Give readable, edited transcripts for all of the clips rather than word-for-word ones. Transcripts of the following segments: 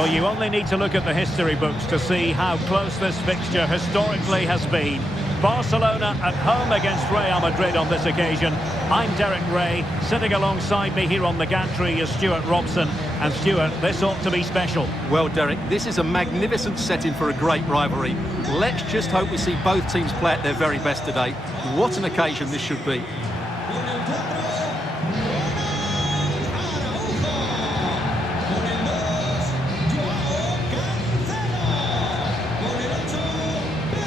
Well, you only need to look at the history books to see how close this fixture historically has been. Barcelona at home against Real Madrid on this occasion. I'm Derek Ray. Sitting alongside me here on the gantry is Stuart Robson. And Stuart, this ought to be special. Well, Derek, this is a magnificent setting for a great rivalry. Let's just hope we see both teams play at their very best today. What an occasion this should be.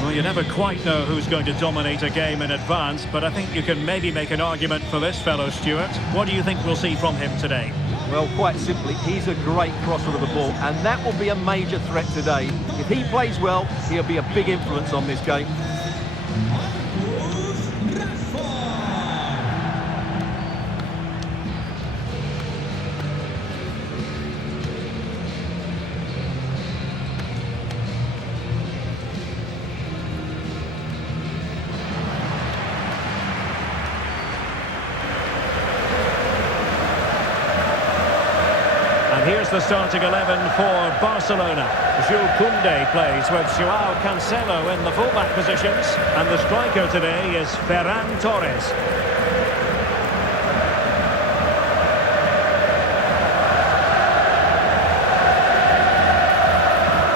Well, you never quite know who's going to dominate a game in advance, but I think you can maybe make an argument for this fellow, Stuart. What do you think we'll see from him today? Well, quite simply, he's a great crosser of the ball, and that will be a major threat today. If he plays well, he'll be a big influence on this game. Here's the starting 11 for Barcelona. Jules Koundé plays with Joao Cancelo in the fullback positions. And the striker today is Ferran Torres.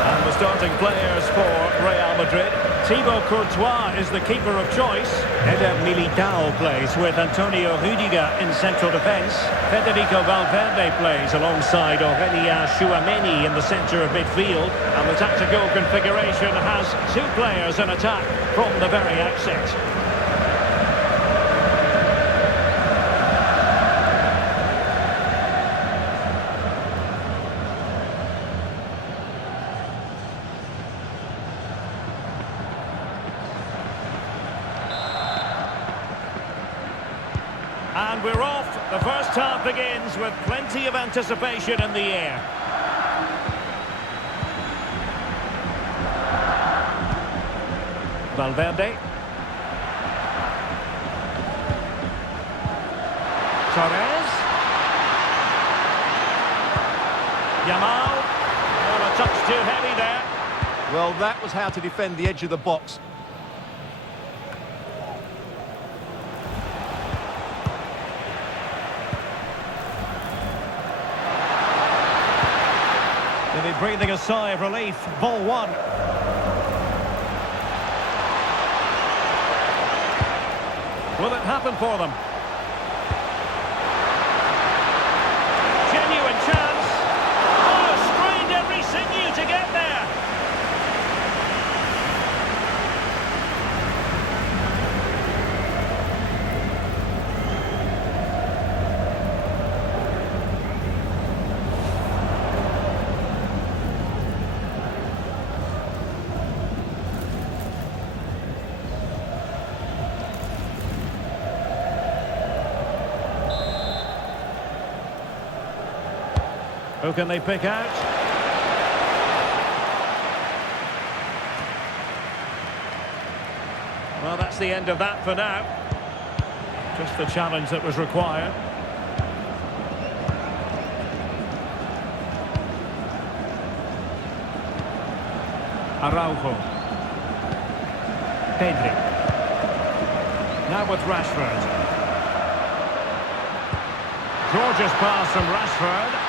And the starting players for Real Madrid. Thibaut Courtois is the keeper of choice. Eder Militao plays with Antonio Rüdiger in central defence. Federico Valverde plays alongside Aurélien Tchouaméni in the centre of midfield. And the tactical configuration has two players in attack from the very outset. And we're off. The first half begins with plenty of anticipation in the air. Valverde. Torres. Yamal. Oh, a touch too heavy there. Well, that was how to defend the edge of the box. They'll be breathing a sigh of relief. Ball one. Will it happen for them? Genuine chance. Oh, strained every sinew to get there. Who can they pick out? Well, that's the end of that for now. Just the challenge that was required. Araujo. Pedri. Now with Rashford. Gorgeous pass from Rashford.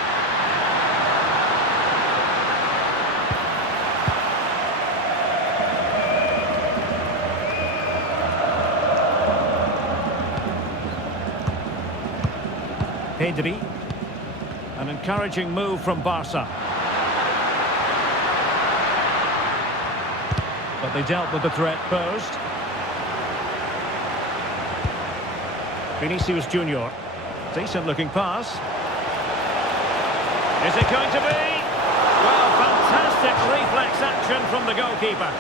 Pedri. An encouraging move from Barca. But they dealt with the threat posed. Vinicius Junior. Decent looking pass. Is it going to be? Well, fantastic reflex action from the goalkeeper.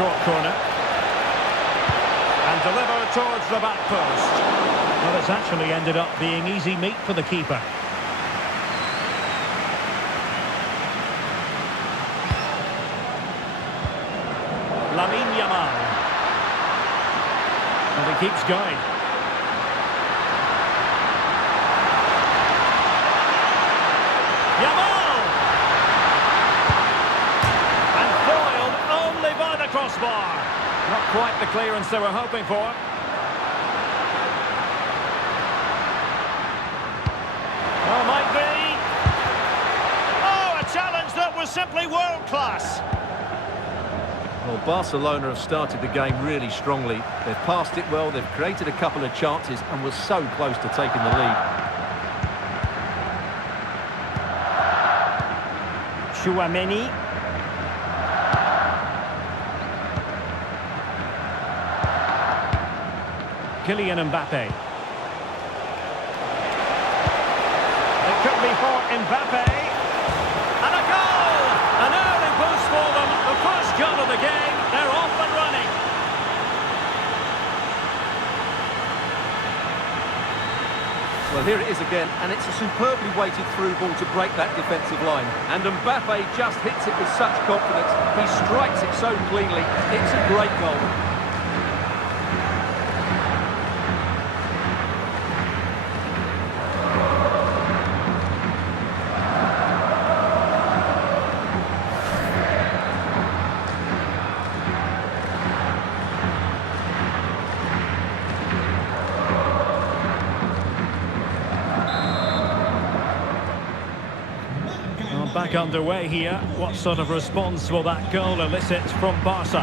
short corner. And delivered towards the back post. Well, it's actually ended up being easy meat for the keeper. Lamine Yamal. And he keeps going. Yamal! And foiled only by the crossbar. Not quite the clearance they were hoping for. Oh, might be. Oh, a challenge that was simply world-class. Well, Barcelona have started the game really strongly. They've passed it well, they've created a couple of chances and were so close to taking the lead. Chouameni. Kylian Mbappe. It could be for Mbappe. And a goal! An early boost for them. The first goal of the game. They're off and running. Well, here it is again, and it's a superbly weighted through ball to break that defensive line. And Mbappe just hits it with such confidence. He strikes it so cleanly. It's a great goal. Back underway here. What sort of response will that goal elicit from Barca?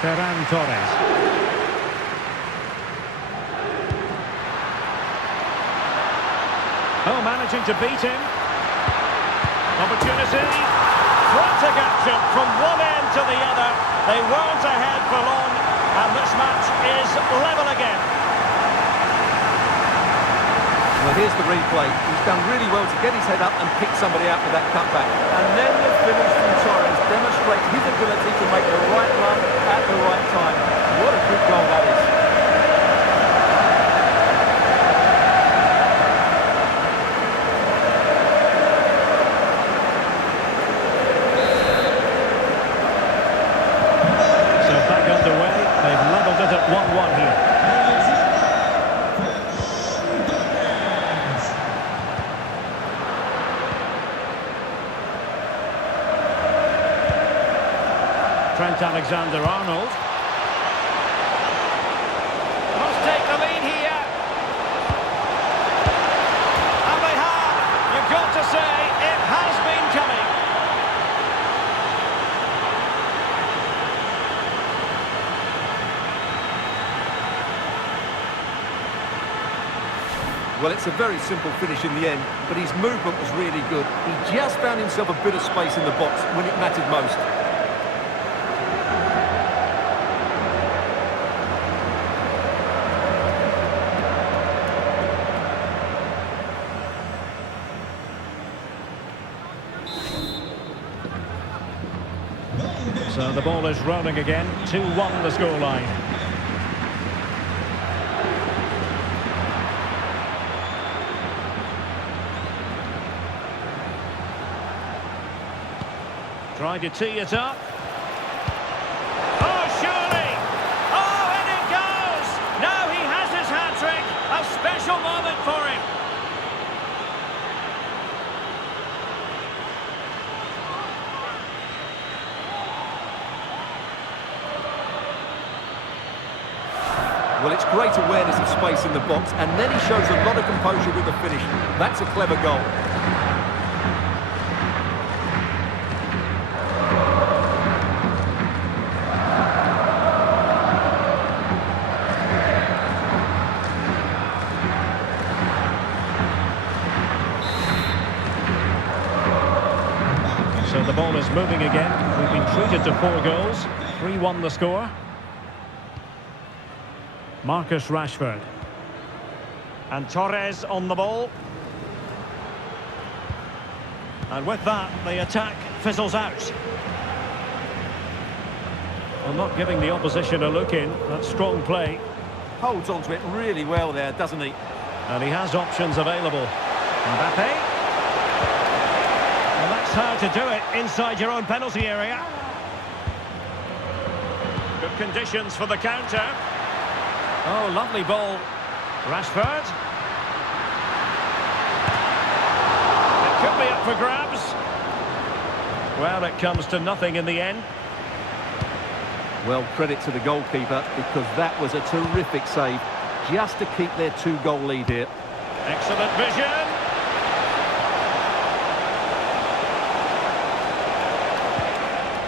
Ferran Torres. Oh, managing to beat him. Opportunity. Frantic action from one end to the other. They weren't ahead for long, and this match is level again. Well, here's the replay. He's done really well to get his head up and pick somebody out with that cutback. And then the finish from Torres demonstrates his ability to make the right run at the right time. What a good goal that is. So back underway. They've levelled it at 1-1 here. Trent Alexander-Arnold. Must take the lead here. And they have. You've got to say, it has been coming. Well, it's a very simple finish in the end, but his movement was really good. He just found himself a bit of space in the box when it mattered most. So the ball is rolling again. 2-1 the scoreline. Trying to tee it up. Oh, surely! Oh, and it goes! Now he has his hat-trick. A special moment for him. Well, it's great awareness of space in the box, and then he shows a lot of composure with the finish. That's a clever goal. So the ball is moving again. We've been treated to 4 goals. 3-1 the score. Marcus Rashford. And Torres on the ball. And with that, the attack fizzles out. Well, not giving the opposition a look in. That's strong play. Holds on to it really well there, doesn't he? And he has options available. Mbappe. Well, that's how to do it inside your own penalty area. Good conditions for the counter. Oh, lovely ball. Rashford. It could be up for grabs. Well, it comes to nothing in the end. Well, credit to the goalkeeper, because that was a terrific save, just to keep their 2-goal lead here. Excellent vision.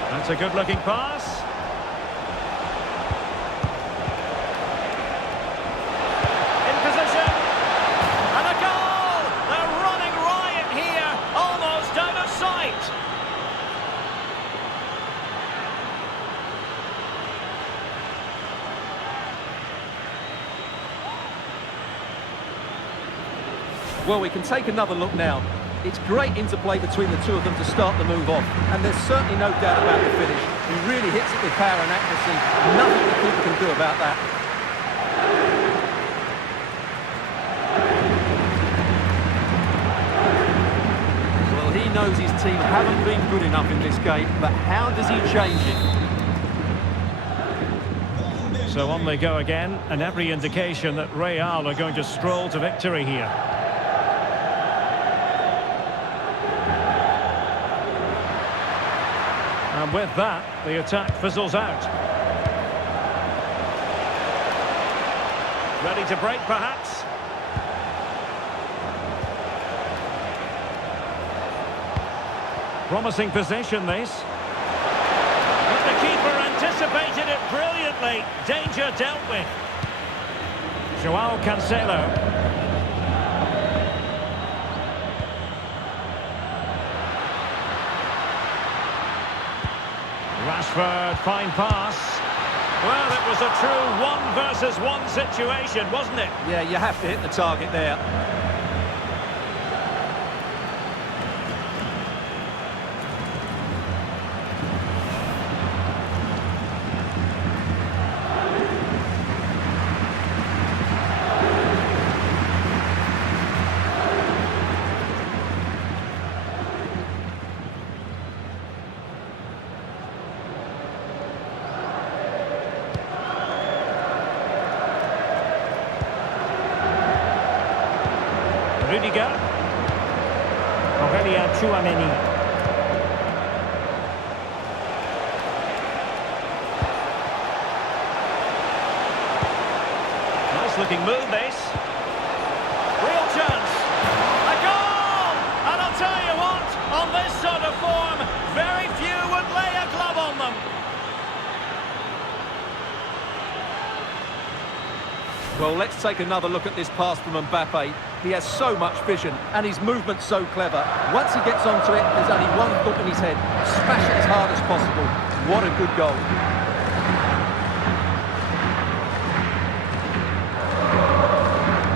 That's a good-looking pass. In position. And a goal! They're running riot here, almost out of sight. Well, we can take another look now. It's great interplay between the two of them to start the move off, and there's certainly no doubt about the finish. He really hits it with power and accuracy. Nothing the keeper can do about that. Well, he knows his team haven't been good enough in this game, but how does he change it? So on they go again, and every indication that Real are going to stroll to victory here. And with that, the attack fizzles out. Ready to break, perhaps? Promising possession, this. But the keeper anticipated it brilliantly. Danger dealt with. Joao Cancelo. Rashford, fine pass. Well, it was a true 1-versus-1 situation, wasn't it? Yeah, you have to hit the target there. Rudiger. Aurelien Tchouameni. Nice looking move, this. Real chance. A goal! And I'll tell you what, on this sort of form, very few would lay a glove on them. Well, let's take another look at this pass from Mbappe. He has so much vision, and his movement's so clever. Once he gets onto it, there's only one thought in his head. Smash it as hard as possible. What a good goal.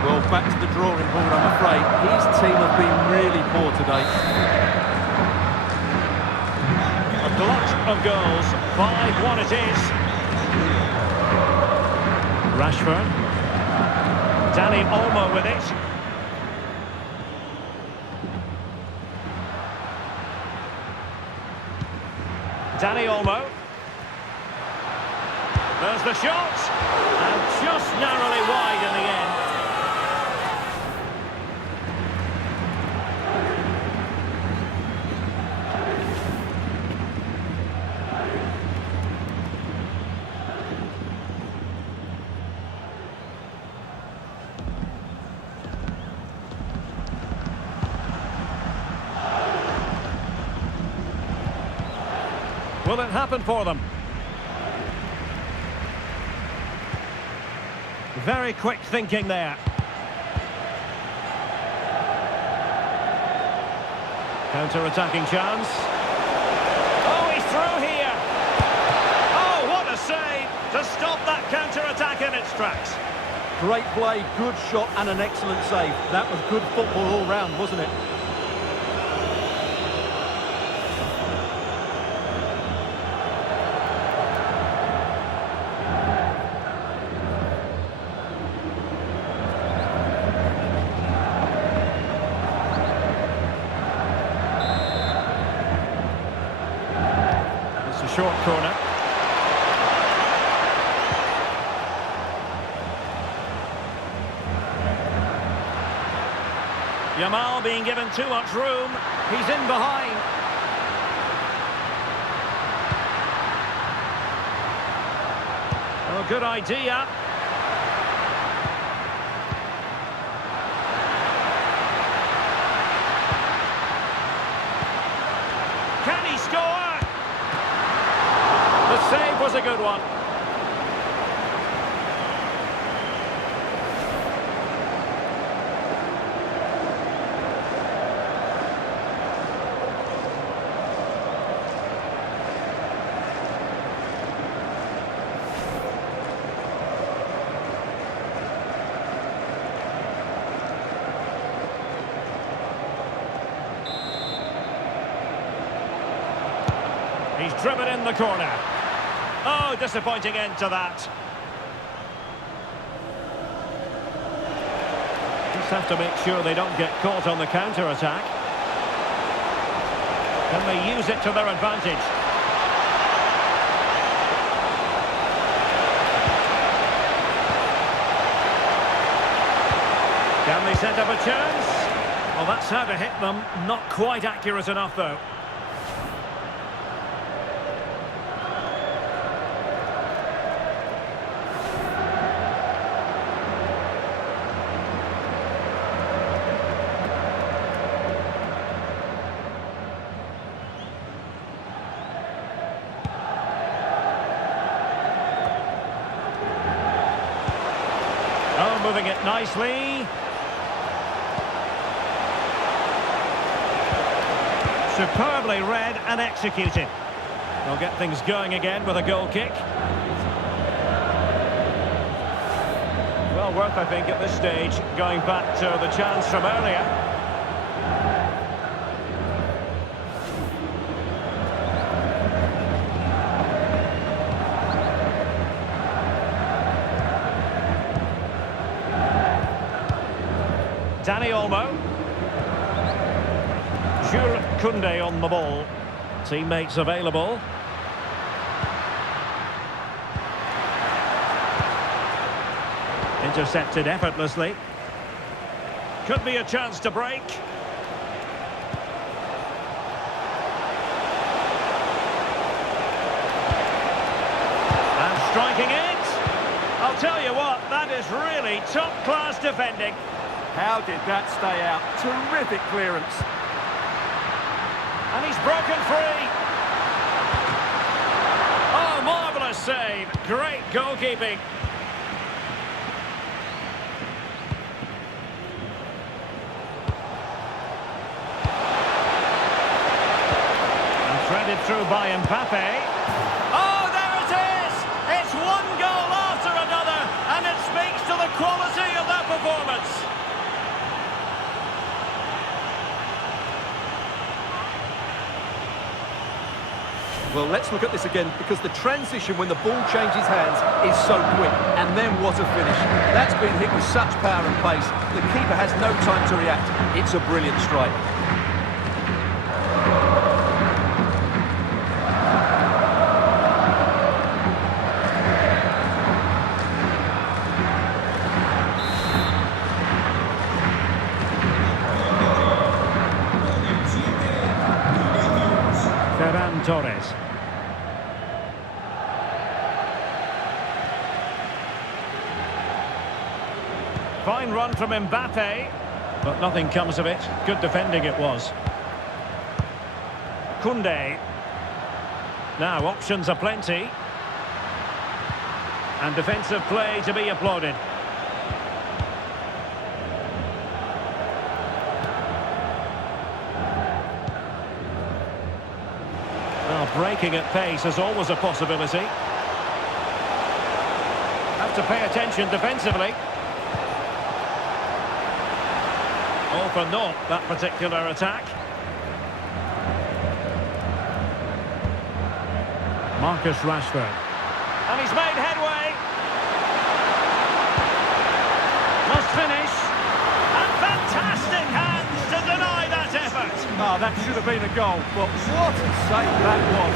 Well, back to the drawing board, I'm afraid. His team have been really poor today. A glut of goals. 5-1 it is. Rashford. Dani Olmo with it. Dani Olmo. There's the shot. And just narrowly wide in the end. Will it happen for them? Very quick thinking there. Counter-attacking chance. Oh, he's through here. Oh, what a save to stop that counter-attack in its tracks. Great play, good shot and an excellent save. That was good football all round, wasn't it? short corner. Yamal being given too much room. He's in behind. Oh, good idea. Can he score? The save was a good one. He's driven in the corner. Oh, disappointing end to that. Just have to make sure they don't get caught on the counter-attack. Can they use it to their advantage? Can they set up a chance? Well, that's how to hit them. Not quite accurate enough, though. Oh, moving it nicely. Superbly read and executed. They'll get things going again with a goal kick. Well worth, I think, at this stage, going back to the chance from earlier. Danny Olmo. Jules Koundé on the ball. Teammates available. Intercepted effortlessly. Could be a chance to break. And striking it. I'll tell you what, that is really top-class defending. How did that stay out? Terrific clearance. And he's broken free. Oh, marvellous save. Great goalkeeping. And threaded through by Mbappe. Oh, there it is! It's one goal after another, and it speaks to the quality of that performance. Well, let's look at this again, because the transition when the ball changes hands is so quick. And then what a finish. That's been hit with such power and pace. The keeper has no time to react. It's a brilliant strike. Torres. Fine run from Mbappe, but nothing comes of it. Good defending it was. Koundé. Now options are plenty. And defensive play to be applauded. Well, breaking at pace is always a possibility. Have to pay attention defensively. All for naught, that particular attack. Marcus Rashford. And he's made headway. Must finish. And fantastic hands to deny that effort. Oh, that should have been a goal, but what a save that was.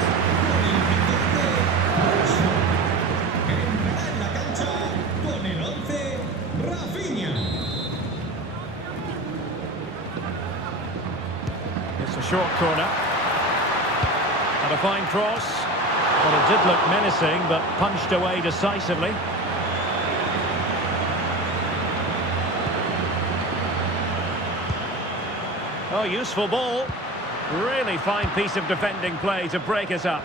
a short corner. And a fine cross. Well, it did look menacing, but punched away decisively. Oh, useful ball. Really fine piece of defending play to break it up.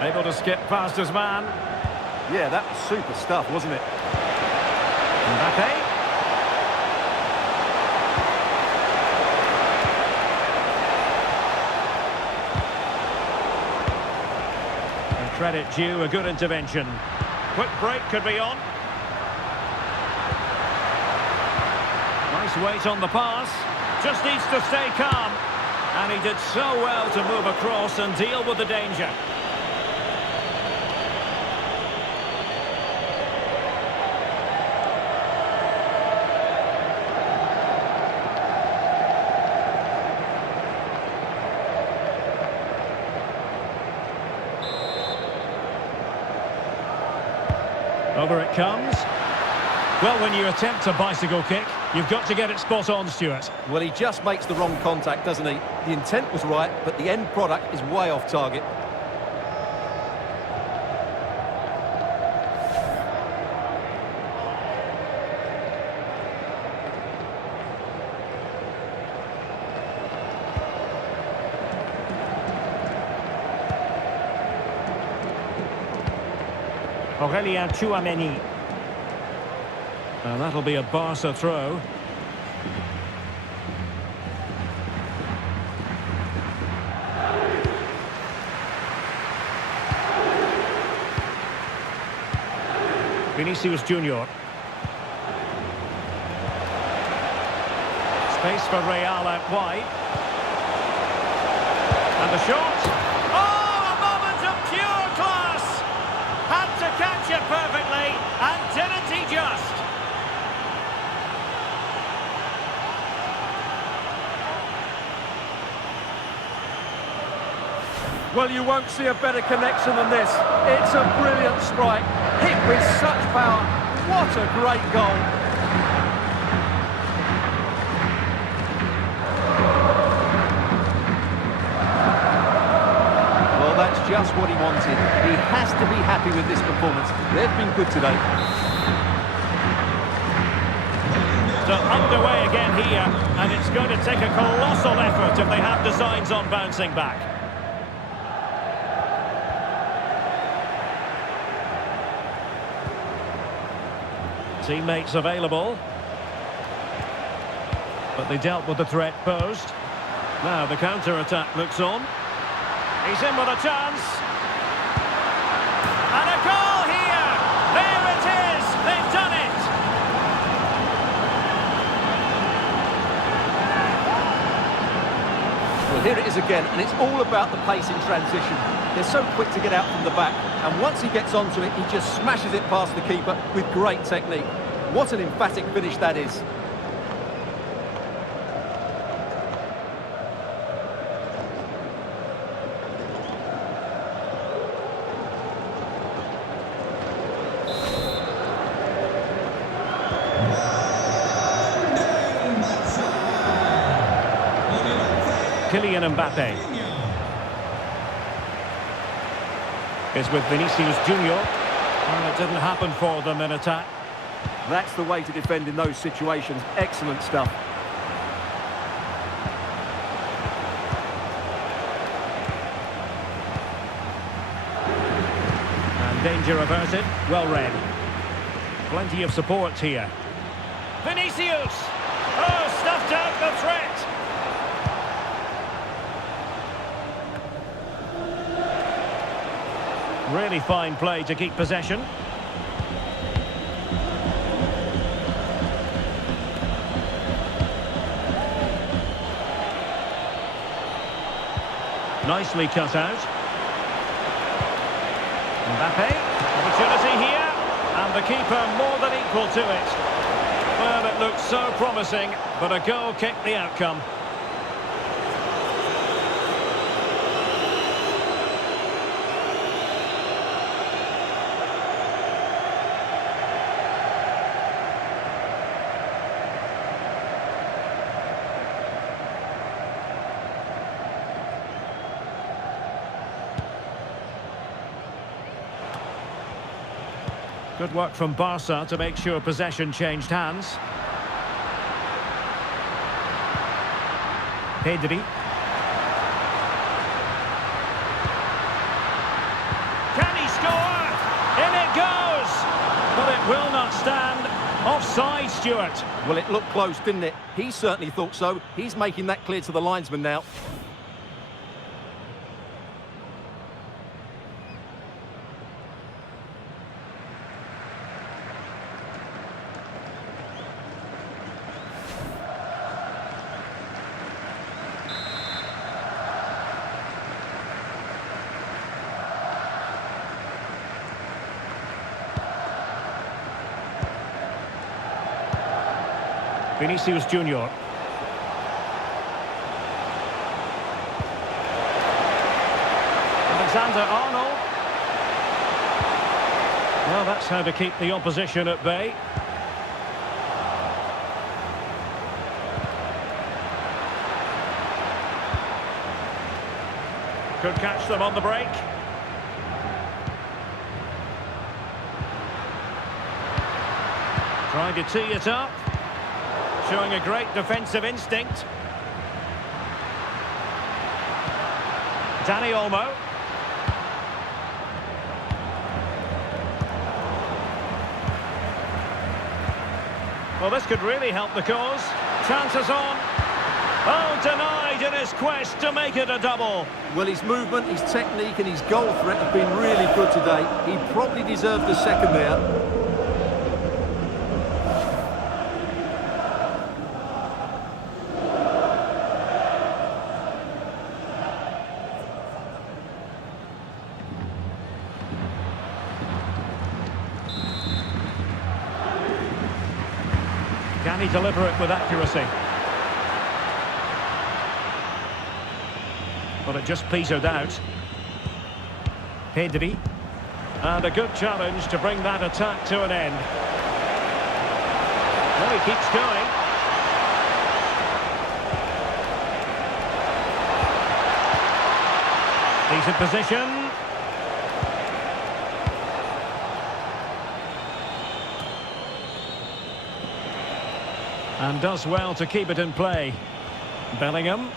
Able to skip past his man. Yeah, that was super stuff, wasn't it? Mbappe. And credit due, a good intervention. Quick break could be on. Nice weight on the pass. Just needs to stay calm. And he did so well to move across and deal with the danger. Over it comes. Well, when you attempt a bicycle kick, you've got to get it spot on, Stuart. Well, he just makes the wrong contact, doesn't he? The intent was right, but the end product is way off target. Aurélien Tchouameni. And that'll be a Barca throw. Vinicius Junior. Space for Real out wide. And the shot. Oh, a moment of pure class! Had to catch it perfectly, and didn't he just? Well, you won't see a better connection than this. It's a brilliant strike, hit with such power. What a great goal. Well, that's just what he wanted. He has to be happy with this performance. They've been good today. So underway again here, and it's going to take a colossal effort if they have designs on bouncing back. Teammates available. But they dealt with the threat posed. Now the counter-attack looks on. He's in with a chance. And a goal here! There it is! They've done it! Well, here it is again, and it's all about the pace in transition. They're so quick to get out from the back, and once he gets onto it, he just smashes it past the keeper with great technique. What an emphatic finish that is. Kylian Mbappe is with Vinicius Junior. And it didn't happen for them in attack. That's the way to defend in those situations. Excellent stuff. And danger averted. Well read. Plenty of support here. Vinicius! Oh, stuffed out the threat! Really fine play to keep possession. Nicely cut out. Mbappe, opportunity here, and the keeper more than equal to it. Well, it looked so promising, but a goal kicked the outcome. Good work from Barca to make sure possession changed hands. Pedri. Can he score? In it goes! But it will not stand. Offside, Stuart. Well, it looked close, didn't it? He certainly thought so. He's making that clear to the linesman now. Vinicius Junior. Alexander-Arnold. Well, that's how to keep the opposition at bay. Could catch them on the break. Trying to tee it up. Showing a great defensive instinct. Dani Olmo. Well, this could really help the cause. Chances on. Oh, denied in his quest to make it a double. Well, his movement, his technique and his goal threat have been really good today. He probably deserved the second there. Can he deliver it with accuracy? Well, it just petered out. Pedri. And a good challenge to bring that attack to an end. Well, he keeps going. Decent position. And does well to keep it in play. Bellingham.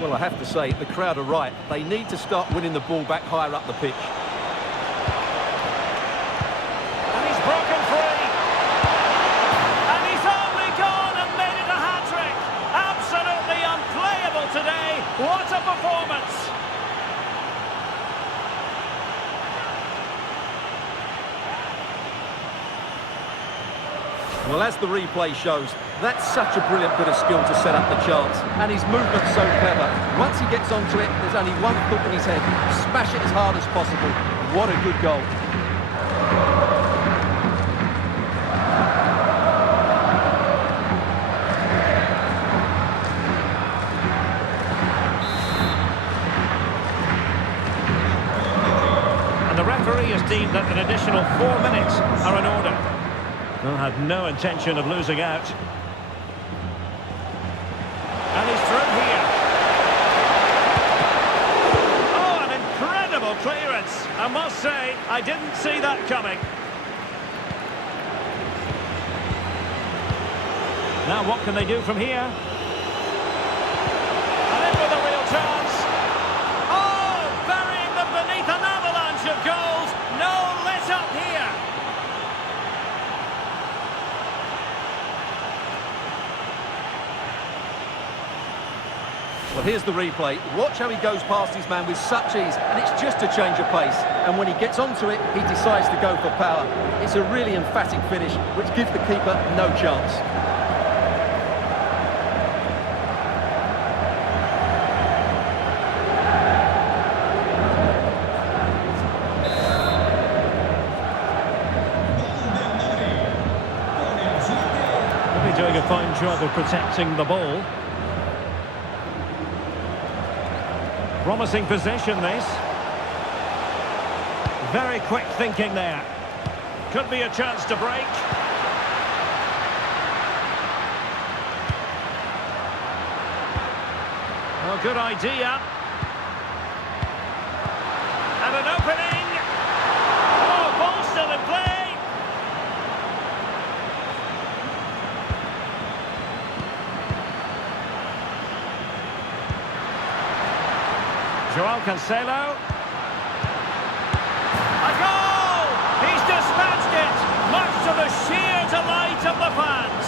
Well, I have to say, the crowd are right. They need to start winning the ball back higher up the pitch. And he's broken free. And he's only gone and made it a hat-trick. Absolutely unplayable today. What a performance. Well, as the replay shows, that's such a brilliant bit of skill to set up the chance. And his movement's so clever. Once he gets onto it, there's only one thought in his head. Smash it as hard as possible. What a good goal. And the referee has deemed that an additional 4 minutes are in order. Well, had no intention of losing out. And he's through here. Oh, an incredible clearance. I must say, I didn't see that coming. Now what can they do from here? And in with a real chance. Oh, burying them beneath an avalanche of goals. No let up here. Well, here's the replay. Watch how he goes past his man with such ease, and it's just a change of pace. And when he gets onto it, he decides to go for power. It's a really emphatic finish, which gives the keeper no chance. Really doing a fine job of protecting the ball. Promising possession, this. Very quick thinking there. Could be a chance to break. Well, good idea. And an opening. Oh, ball still in play. Joao Cancelo. A goal! He's dispatched it, much to the sheer delight of the fans.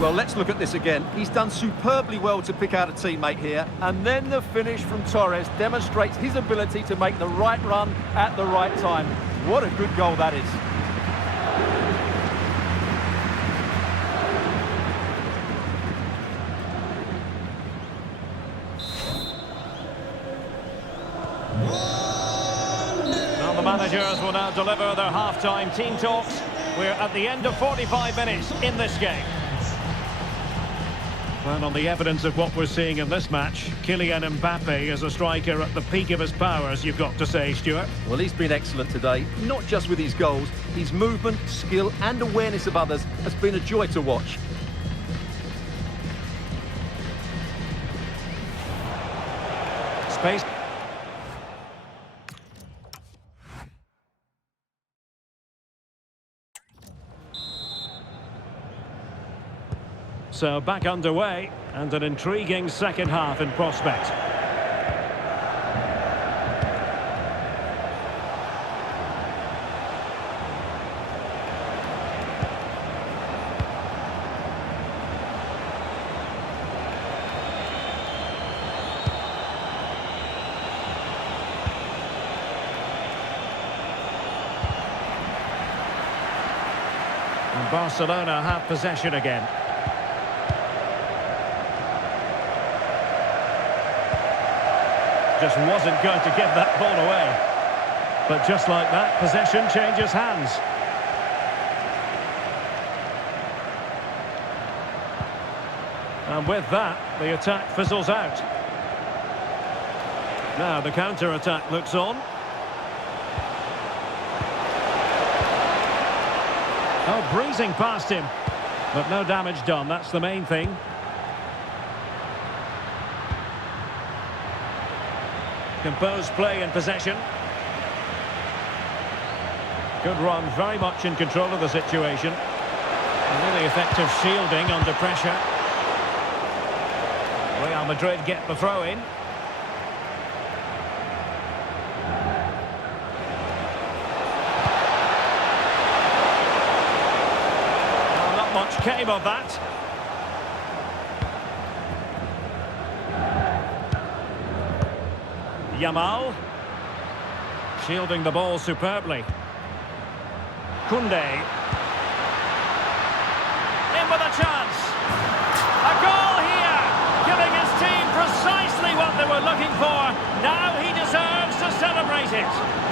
Well, let's look at this again. He's done superbly well to pick out a teammate here, and then the finish from Torres demonstrates his ability to make the right run at the right time. What a good goal that is. Well, the managers will now deliver their half-time team talks. We're at the end of 45 minutes in this game. Well, on the evidence of what we're seeing in this match, Kylian Mbappe is a striker at the peak of his powers, you've got to say, Stuart. Well, he's been excellent today, not just with his goals. His movement, skill and awareness of others has been a joy to watch. Space. So back underway, and an intriguing second half in prospect. And Barcelona have possession again. Just wasn't going to give that ball away. But just like that, possession changes hands. And with that, the attack fizzles out. Now the counter-attack looks on. Oh, breezing past him. But no damage done, that's the main thing. Composed play in possession. Good run, very much in control of the situation. And really effective shielding under pressure. Real Madrid get the throw in. Well, not much came of that. Yamal, shielding the ball superbly. Koundé, in with a chance. A goal here, giving his team precisely what they were looking for. Now he deserves to celebrate it.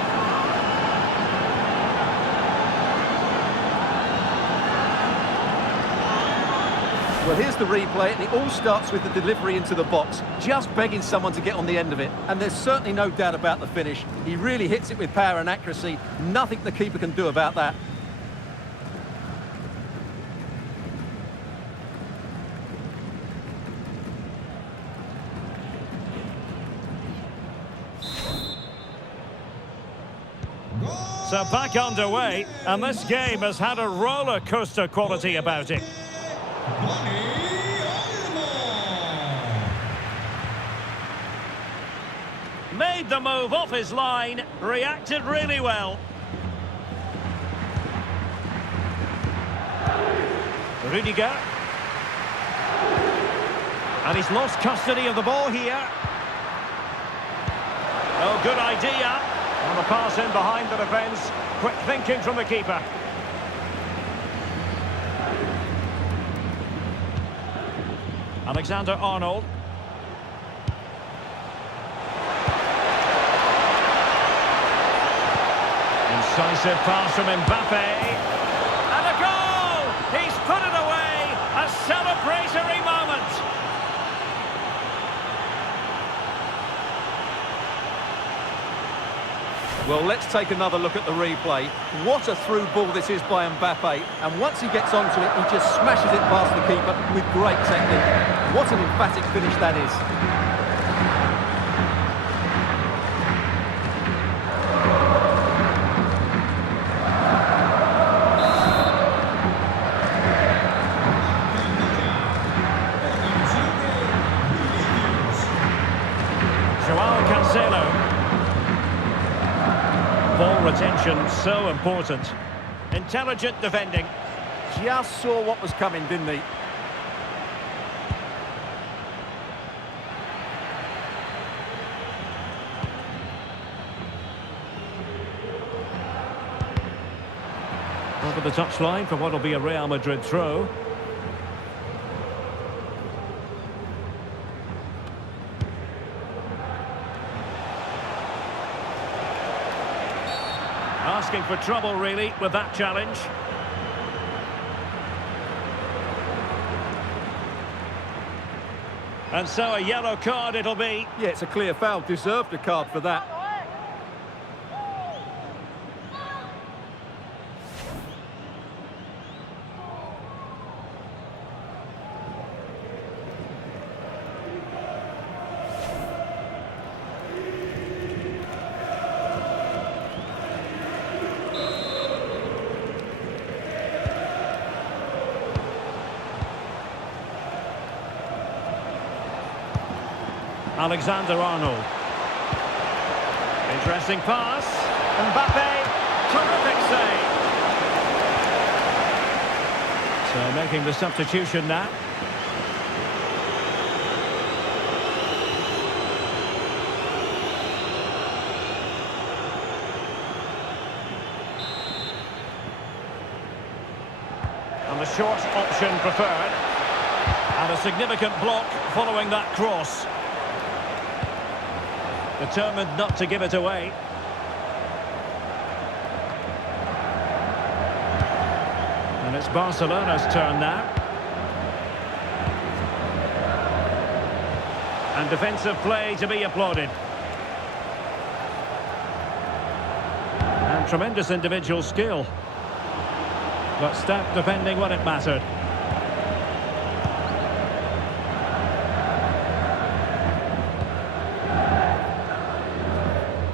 Well, here's the replay, and it all starts with the delivery into the box, just begging someone to get on the end of it. And there's certainly no doubt about the finish. He really hits it with power and accuracy. Nothing the keeper can do about that. So back underway, and this game has had a roller coaster quality about it. Made the move off his line, reacted really well. Rudiger. And he's lost custody of the ball here. Oh, good idea. And the pass in behind the defence. Quick thinking from the keeper. Alexander-Arnold. Incisive pass from Mbappe. And a goal! He's put it away! A celebratory moment! Well, let's take another look at the replay. What a through ball this is by Mbappe. And once he gets onto it, he just smashes it past the keeper with great technique. What an emphatic finish that is. Cancelo. Ball retention, so important. Intelligent defending. Just saw what was coming, didn't he? Over the touchline for what will be a Real Madrid throw. Asking for trouble, really, with that challenge. And so a yellow card it'll be. Yeah, it's a clear foul. Deserved a card for that. Alexander-Arnold. Interesting pass. Mbappe. Terrific save. So making the substitution now. And the short option preferred. And a significant block following that cross. Determined not to give it away. And it's Barcelona's turn now. And defensive play to be applauded. And tremendous individual skill. But stout defending when it mattered.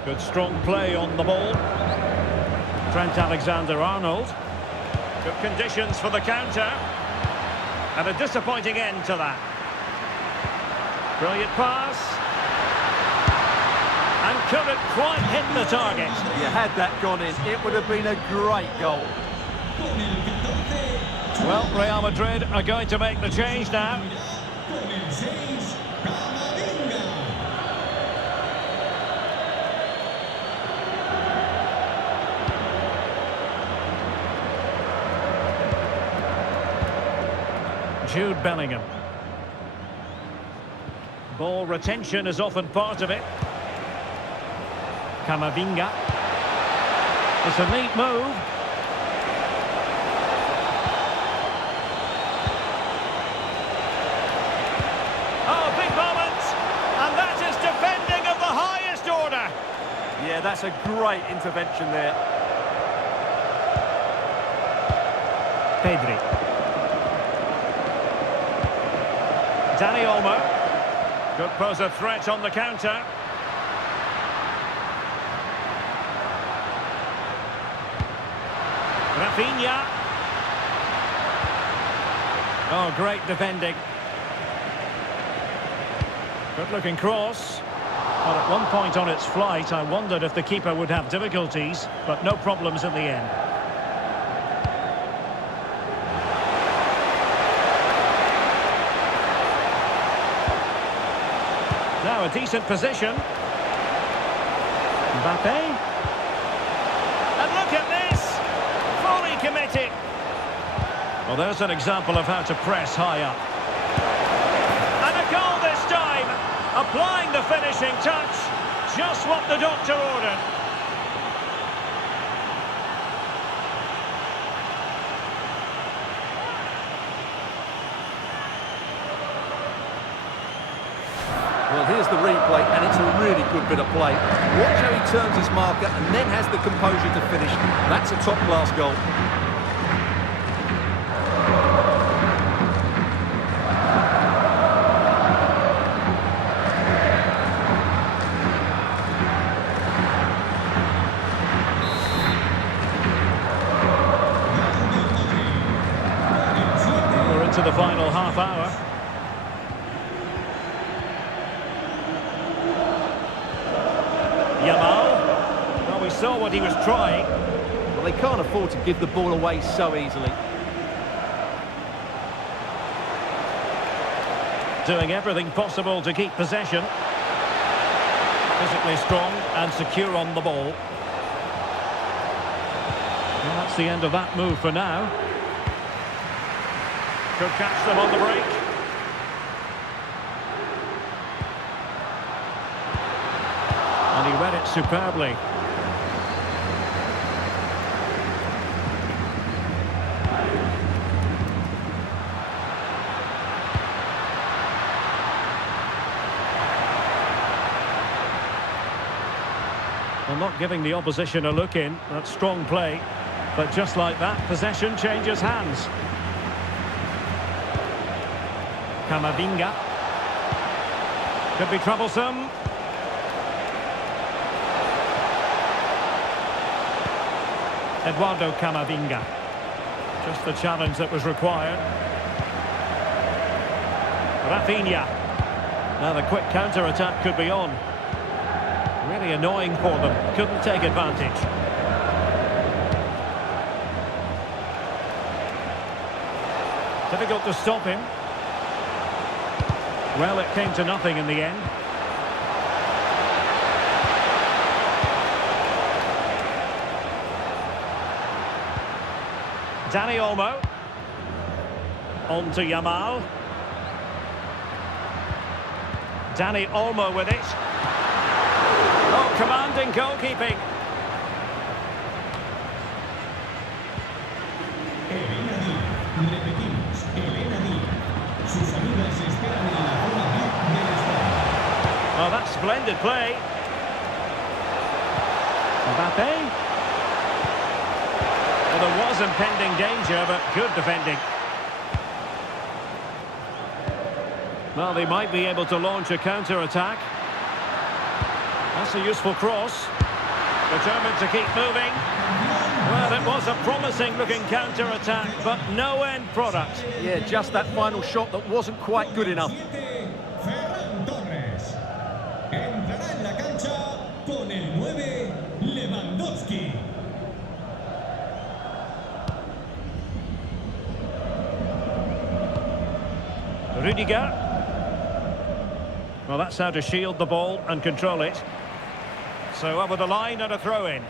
Good strong play on the ball. Trent Alexander-Arnold. Good conditions for the counter. And a disappointing end to that. Brilliant pass. And couldn't quite hit the target. You had that gone in, it would have been a great goal. Well, Real Madrid are going to make the change now. Jude Bellingham. Ball retention is often part of it. Camavinga. It's a neat move. Oh, big moment! And that is defending of the highest order. Yeah, that's a great intervention there. Pedri. Dani Olmo. Could pose a threat on the counter. Rafinha. Oh, great defending. Good looking cross. But at one point on its flight, I wondered if the keeper would have difficulties, but no problems in the end. Now a decent position. Mbappe. And look at this! Fully committed. Well, there's an example of how to press high up. And a goal this time! Applying the finishing touch. Just what the doctor ordered. Well, here's the replay, and it's a really good bit of play. Watch how he turns his marker and then has the composure to finish. That's a top-class goal. We're into the final half hour. Yamal. Well, we saw what he was trying. Well, they can't afford to give the ball away so easily. Doing everything possible to keep possession. Physically strong and secure on the ball. Well, that's the end of that move for now. Could catch them on the break. And he read it superbly. Well, not giving the opposition a look in. That's strong play. But just like that, possession changes hands. Camavinga. Could be troublesome. Eduardo Camavinga. Just the challenge that was required. Rafinha. Now the quick counter-attack could be on. Really annoying for them. Couldn't take advantage. Difficult to stop him. Well, it came to nothing in the end. Dani Olmo. On to Yamal. Dani Olmo with it. Oh, commanding goalkeeping. Oh, that's splendid play. Mbappe. Well, there was impending danger, but good defending. Well, they might be able to launch a counter-attack. That's a useful cross. Determined to keep moving. Well, it was a promising-looking counter-attack, but no end product. Yeah, just that final shot that wasn't quite good enough. Rudiger. Well, that's how to shield the ball and control it. So over the line and a throw-in.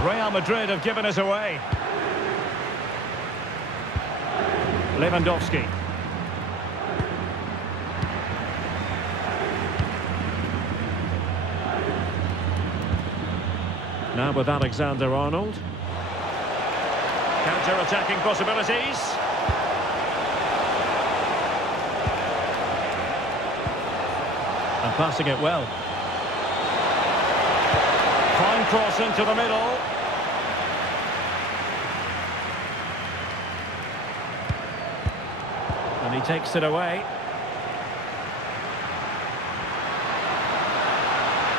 Real Madrid have given us away. Lewandowski. Now with Alexander-Arnold. Counter-attacking possibilities. And passing it well. Fine cross into the middle. And he takes it away.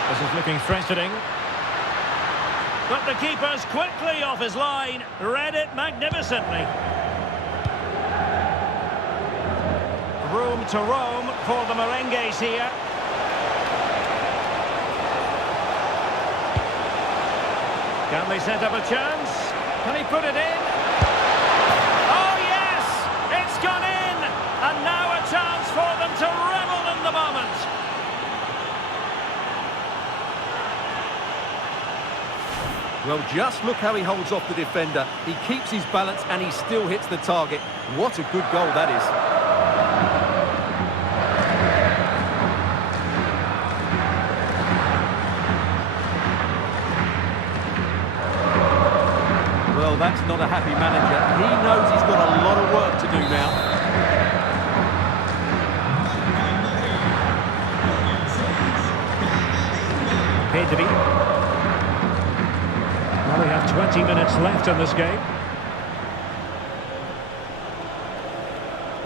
This is looking threatening. But the keeper's quickly off his line. Read it magnificently. Room to roam for the merengues here. Can they set up a chance? Can he put it in? Oh yes! It's gone in! And now a chance for them to revel in the moment. Well, just look how he holds off the defender. He keeps his balance and he still hits the target. What a good goal that is. Well, that's not a happy manager. He knows he's got a lot of work to do now. Pedri. Well, we have 20 minutes left in this game.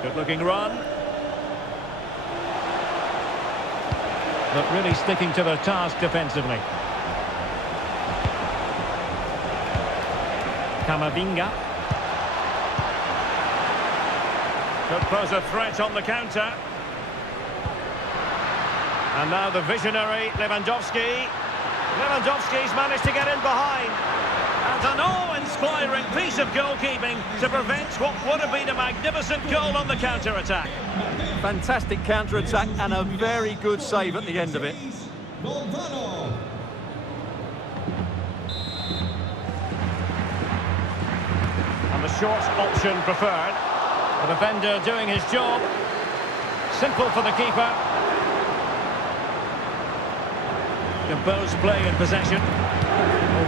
Good-looking run. But really sticking to their task defensively. Camavinga. Could pose a threat on the counter. And now the visionary Lewandowski. Lewandowski's managed to get in behind. And an awe-inspiring piece of goalkeeping to prevent what would have been a magnificent goal on the counter-attack. Fantastic counter-attack and a very good save at the end of it. And the short option preferred. The defender doing his job. Simple for the keeper. Composed play in possession.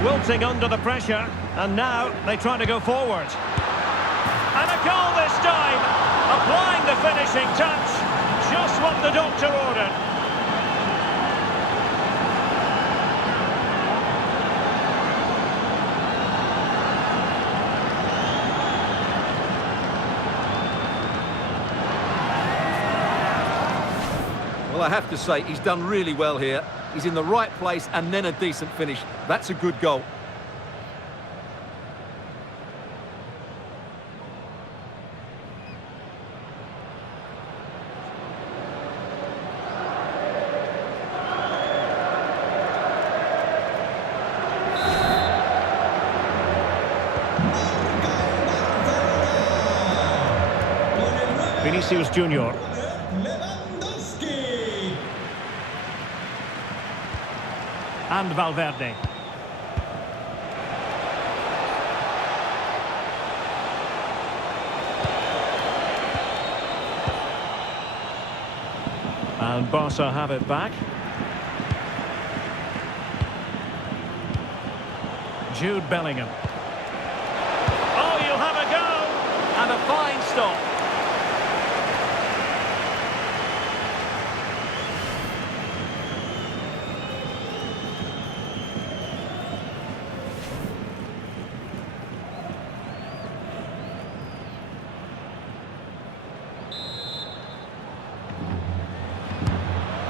Wilting under the pressure. And now they try to go forward. And a goal this time. Applying the finishing touch. Just what the doctor ordered. Well, I have to say, he's done really well here. He's in the right place and then a decent finish. That's a good goal. Vinicius Junior. And Valverde. And Barca have it back. Jude Bellingham. Oh, you'll have a go! And a fine stop.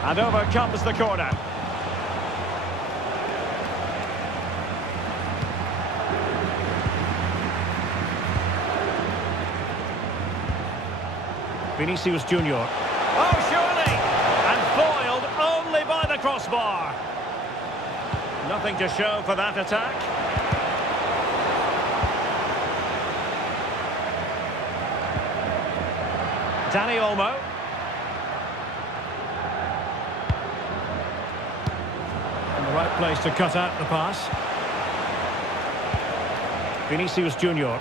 And over comes the corner. Vinicius Junior. Oh, surely! And foiled only by the crossbar. Nothing to show for that attack. Dani Olmo. Right place to cut out the pass. Vinicius Junior.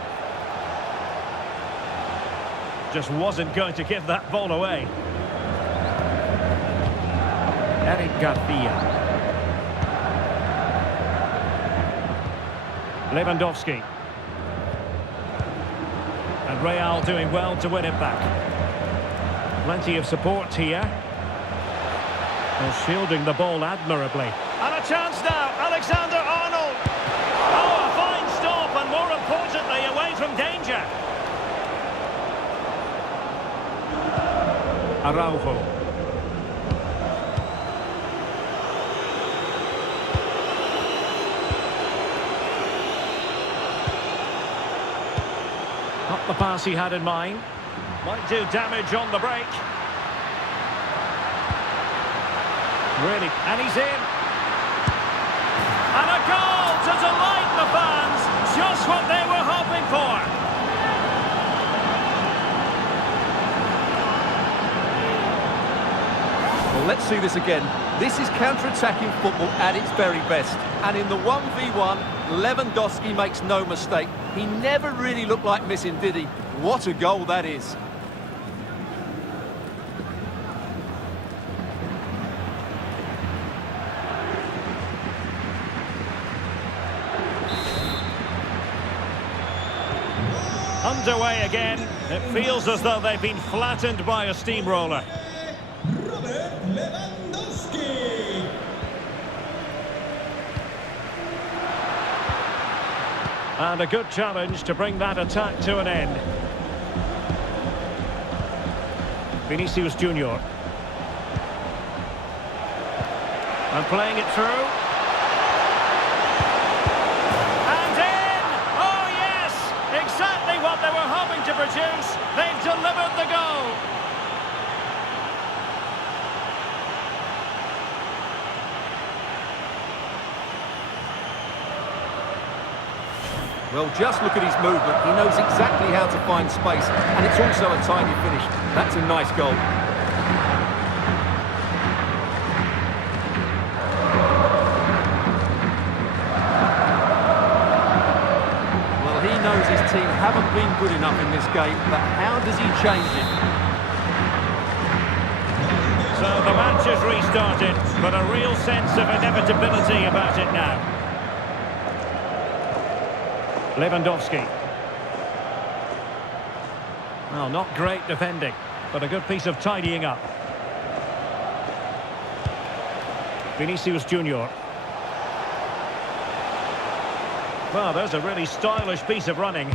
Just wasn't going to give that ball away. Eric Garcia. Lewandowski. And Real doing well to win it back. Plenty of support here. Well, shielding the ball admirably. And a chance now, Alexander-Arnold. Oh, a fine stop, and more importantly, away from danger. Araujo. Not the pass he had in mind. Might do damage on the break. Really, and he's in. And a goal to delight the fans. Just what they were hoping for. Well, let's see this again. This is counter-attacking football at its very best. And in the 1v1, Lewandowski makes no mistake. He never really looked like missing, did he? What a goal that is. Underway again. It feels as though they've been flattened by a steamroller. And a good challenge to bring that attack to an end. Vinicius Junior. And playing it through. And in! Oh yes! going to produce. They've delivered the goal. Well, just look at his movement. He knows exactly how to find space, and it's also a tidy finish. That's a nice goal. Well, he knows his team haven't been good enough in this game, but how does he change it? So the match has restarted, but a real sense of inevitability about it now. Lewandowski. Well, not great defending, but a good piece of tidying up. Vinicius Junior. Well, there's a really stylish piece of running.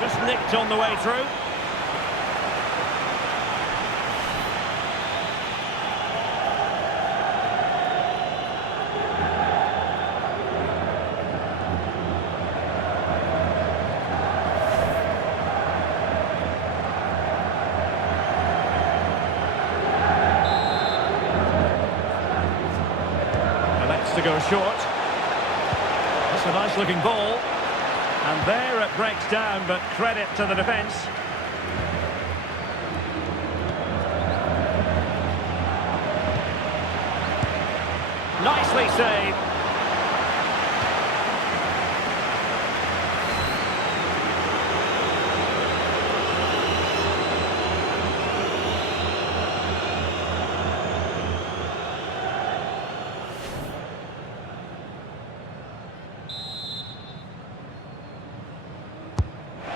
Just nicked on the way through. To go short. That's a nice looking ball, and there it breaks down, but credit to the defence. Nicely saved.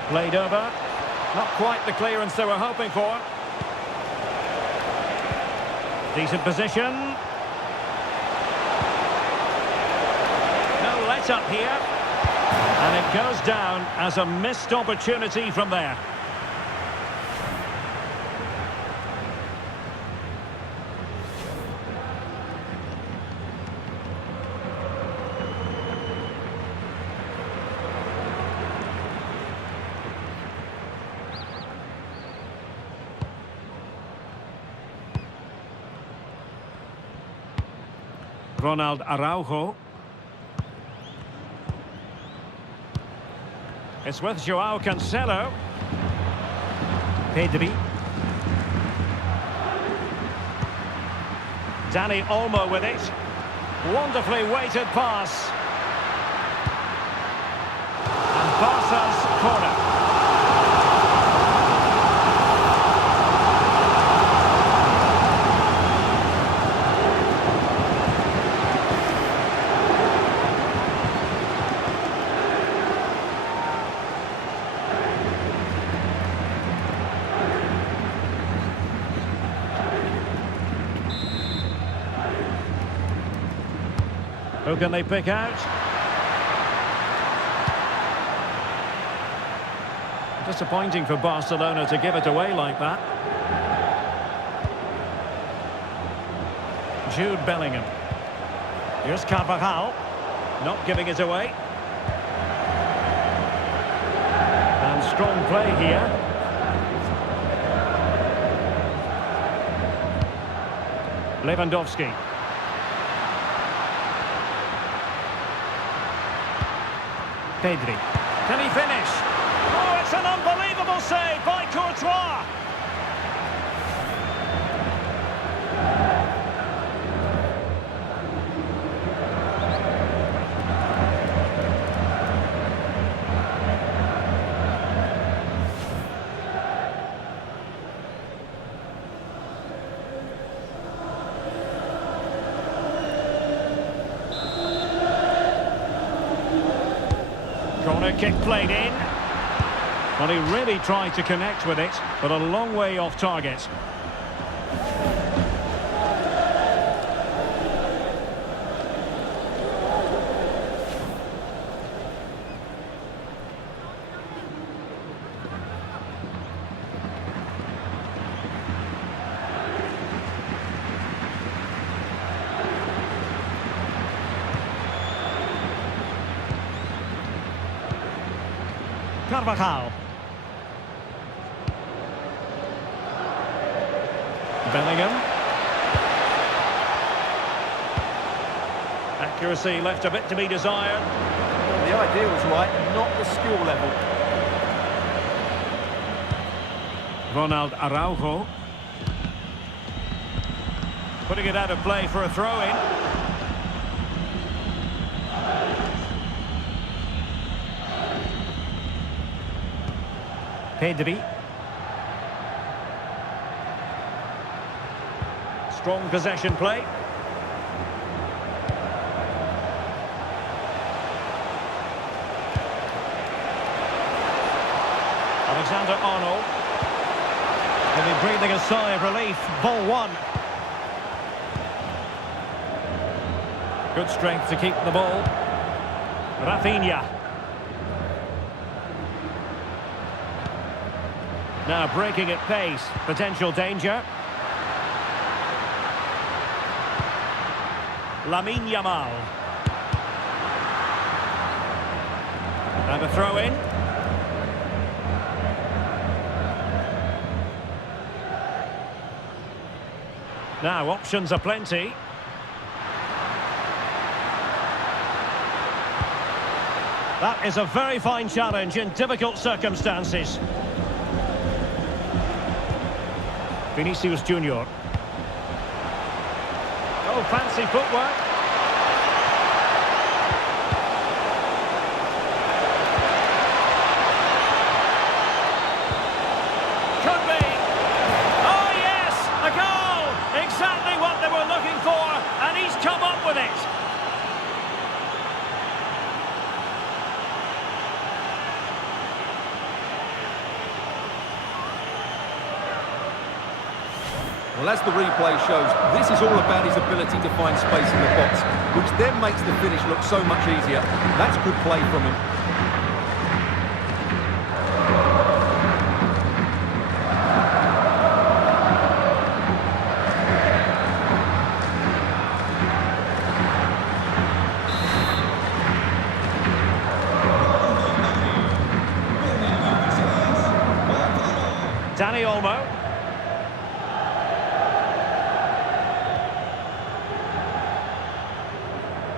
Played over. Not quite the clearance they were hoping for. Decent position. No let up here. And it goes down as a missed opportunity from there. Ronald Araujo. It's with Joao Cancelo. Pedri. Dani Olmo with it. Wonderfully weighted pass. And Barca's corner. Who can they pick out? Disappointing for Barcelona to give it away like that. Jude Bellingham. Here's Carvajal. Not giving it away. And strong play here. Lewandowski. Pedri. Can he finish? Oh, it's an unbelievable save by Courtois. Corner kick played in. Well, he really tried to connect with it, but a long way off target. Carvajal. Bellingham. Accuracy left a bit to be desired. The idea was right, not the skill level. Ronald Araujo. Putting it out of play for a throw-in. Pedri. Strong possession play. Alexander-Arnold. He'll be breathing a sigh of relief. Ball one. Good strength to keep the ball. Rafinha. Now breaking at pace. Potential danger. Lamine Yamal. And a throw-in. Now, options are plenty. That is a very fine challenge in difficult circumstances. Vinicius Junior. Oh, fancy footwork. Could be. Oh, yes, a goal. Exactly what they were looking for, and he's come up with it. Well, as the replay shows, this is all about his ability to find space in the box, which then makes the finish look so much easier. That's good play from him. Dani Olmo.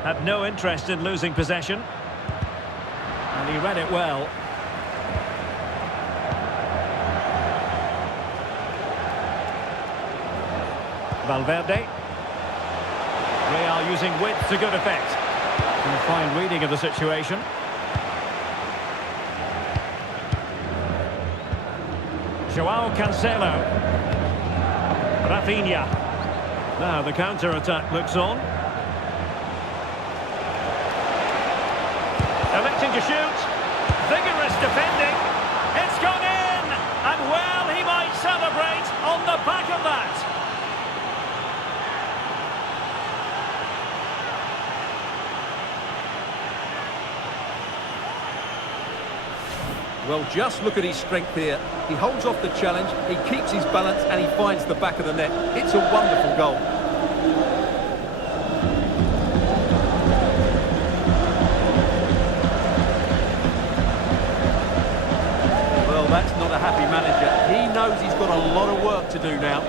Had no interest in losing possession. And he read it well. Valverde. Real using width to good effect. And a fine reading of the situation. Joao Cancelo. Rafinha. Now the counter-attack looks on. Electing to shoot. Vigorous defending. It's gone in. And well, he might celebrate on the back of that. Well, just look at his strength here. He holds off the challenge, he keeps his balance, and he finds the back of the net. It's a wonderful goal. Well, that's not a happy manager. He knows he's got a lot of work to do now.